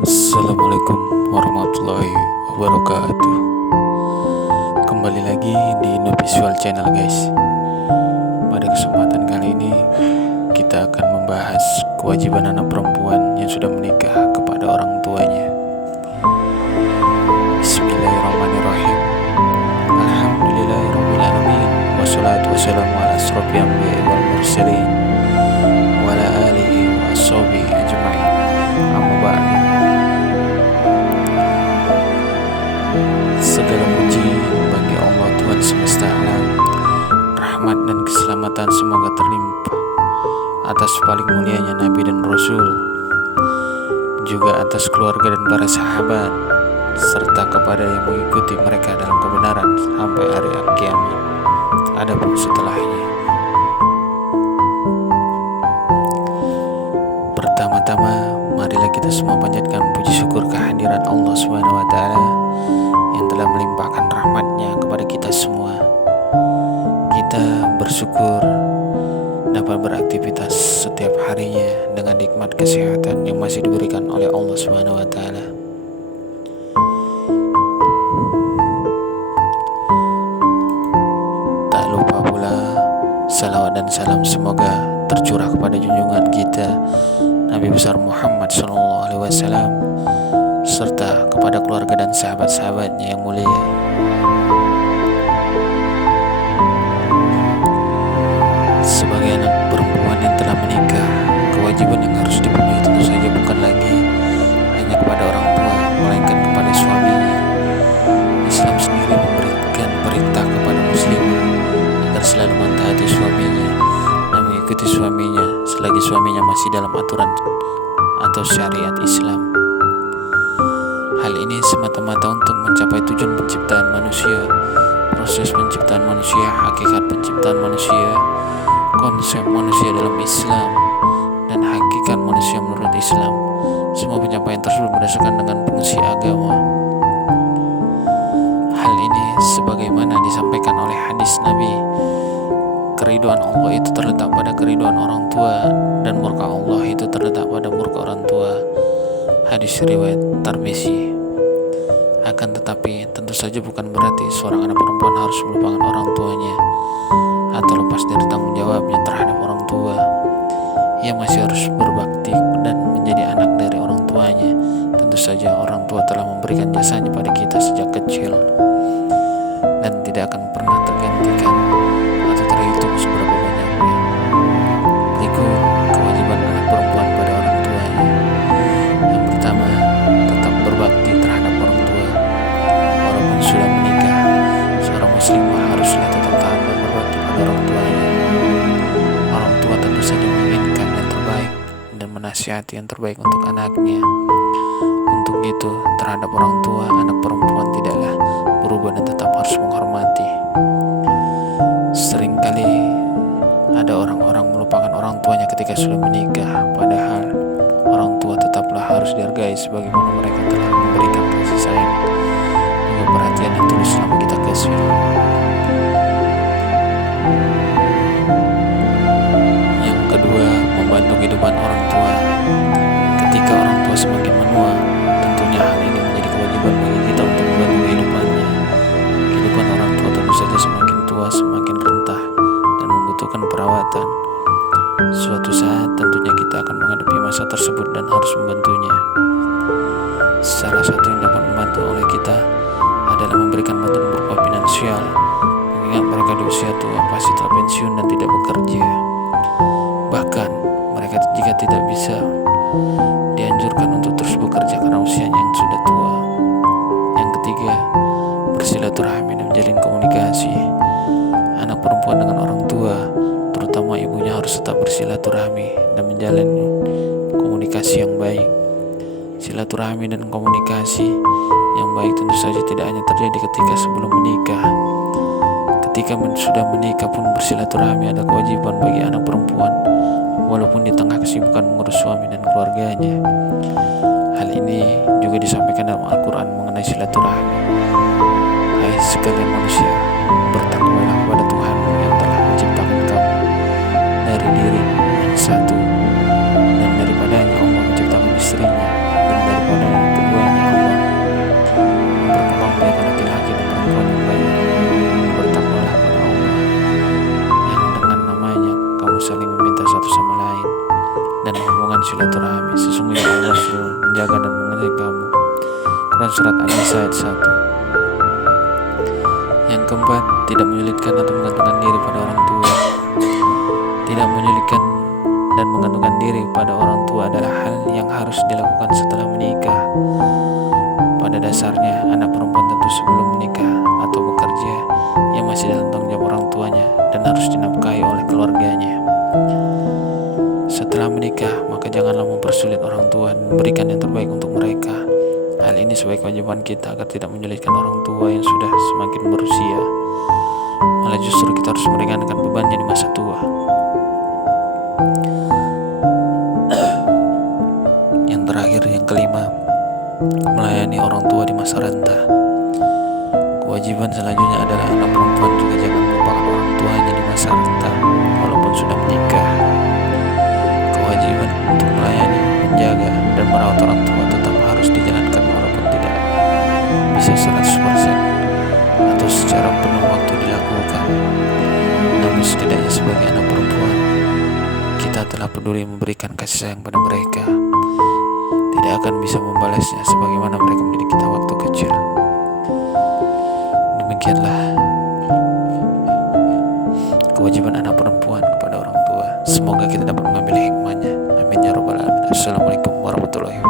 Assalamualaikum warahmatullahi wabarakatuh. Kembali lagi di Indo Visual Channel, guys. Pada kesempatan kali ini kita akan membahas kewajiban anak perempuan yang sudah menikah kepada orang tuanya. Bismillahirrahmanirrahim. Alhamdulillahirabbil alamin. Wassalatu wassalamu ala asrofil anbiya'i wal mursalin wa ala alihi wa ashabihi ajma'in. Amma ba'du. Segala puji bagi Allah Tuhan semesta alam. Rahmat dan keselamatan semoga terlimpah atas paling mulianya Nabi dan Rasul, juga atas keluarga dan para sahabat, serta kepada yang mengikuti mereka dalam kebenaran sampai hari kiamat. Adapun setelahnya, pertama-tama marilah kita semua panjatkan puji syukur kehadiran Allah SWT yang telah melimpahkan rahmatnya kepada kita semua. Kita bersyukur dapat beraktivitas setiap harinya dengan nikmat kesehatan yang masih diberikan oleh Allah SWT. Tak lupa pula salawat dan salam semoga tercurah kepada junjungan kita Nabi besar Muhammad SAW, serta kepada keluarga dan sahabat-sahabatnya yang mulia. Sebagai anak perempuan yang telah menikah, kewajiban yang harus dipenuhi tentu saja bukan lagi hanya kepada orang tua, melainkan kepada suaminya. Islam sendiri memberikan perintah kepada muslimah agar selalu mentaati suaminya dan mengikuti suaminya selagi suaminya masih dalam aturan atau syariat Islam. Hal ini semata-mata untuk mencapai tujuan penciptaan manusia, proses penciptaan manusia, hakikat penciptaan manusia, konsep manusia dalam Islam, dan hakikat manusia menurut Islam. Semua pencapaian tersebut berdasarkan dengan fungsi agama. Hal ini sebagaimana disampaikan oleh hadis Nabi, keriduan Allah itu terletak pada keriduan orang tua, dan murka Allah itu terletak pada murka orang tua. Hadis riwayat Tirmizi. Akan tetapi tentu saja bukan berarti seorang anak perempuan harus melupakan orang tuanya atau lepas dari tanggung jawabnya terhadap orang tua. Ia masih harus berbakti dan menjadi anak dari orang tuanya. Tentu saja orang tua telah memberikan jasanya pada kita sejak kecil dan tidak akan pernah tergantikan atau terhitung seberapa banyaknya. Berikut kewajiban anak perempuan pada orang tuanya. Yang pertama, tetap berbakti terhadap orang tua. Walaupun sudah menikah, seorang muslimah haruslah tetap taat dan berbakti pada orang tuanya. Orang tua tentu saja menginginkan yang terbaik dan menasihati yang terbaik untuk anaknya. Untuk itu, terhadap orang tua, anak perempuan tidaklah berubah dan tetap harus menghormati. Seringkali ada orang-orang melupakan orang tuanya ketika sudah menikah, padahal orang tua tetaplah harus dihargai sebagaimana mereka telah memberikan kasih sayang dan perhatian yang tulus selama kita kecil. Yang kedua, membantu kehidupan orang tua. Ketika orang tua semakin menua, tentunya hal ini menjadi kewajiban bagi kita untuk membantu kehidupannya. Kehidupan orang tua tentu saja semakin tua semakin rentah dan membutuhkan perawatan. Suatu saat tentunya kita akan menghadapi masa tersebut dan harus membantunya. Salah satu yang dapat membantu oleh kita adalah memberikan bantuan berupa finansial, mengingat mereka di usia tua pasti telah pensiun dan tidak bekerja. Bahkan mereka jika tidak bisa, dianjurkan untuk terus bekerja karena usianya yang sudah tua. Yang ketiga, bersilaturahmi dan menjalin komunikasi. Anak perempuan dengan orang tua, terutama ibunya, harus tetap bersilaturahmi dan menjalin komunikasi yang baik. Silaturahmi dan komunikasi yang baik tentu saja tidak hanya terjadi ketika sebelum menikah. Ketika sudah menikah pun bersilaturahmi ada kewajiban bagi anak perempuan, walaupun di tengah kesibukan mengurus suami dan keluarganya. Hal ini juga disampaikan dalam Al-Quran mengenai silaturahmi. Hai sekalian manusia, bertakwalah kepada Tuhanmu yang telah menciptakan kamu dari diri yang satu, dan daripadanya Allah menciptakan istrinya, dan daripadanya menjaga dan mengenai kamu. Quran Surat An-Nisa ayat 1. Yang keempat, tidak menyulitkan atau menggantungkan diri pada orang tua. Tidak menyulitkan dan menggantungkan diri pada orang tua adalah hal yang harus dilakukan setelah menikah. Pada dasarnya, anak perempuan tentu sebelum menikah atau bekerja, ia masih dalam tanggung jawab orang tuanya dan harus dinafkahi oleh keluarganya. Setelah menikah, maka janganlah mempersulit orang tua dan berikan yang terbaik untuk mereka. Hal ini sebagai kewajiban kita agar tidak menyulitkan orang tua yang sudah semakin berusia. Malah justru kita harus meringankan bebannya di masa tua. Yang terakhir, yang kelima, melayani orang tua di masa renta. Kewajiban selanjutnya adalah anak perempuan juga jangan melupakan orang tuanya di masa renta walaupun sudah menikah. Kewajiban untuk melayani, menjaga, dan merawat orang tua tetap harus dijalankan walaupun tidak bisa 100% atau secara penuh waktu dilakukan. Namun setidaknya sebagai anak perempuan, kita telah peduli memberikan kasih sayang pada mereka. Tidak akan bisa membalasnya sebagaimana mereka mendidik kita waktu kecil. Demikianlah kewajiban anak perempuan kepada orang tua. Semoga kita dapat mengambil hikmahnya. Amin ya rabbal alamin. Assalamualaikum warahmatullahi wabarakatuh.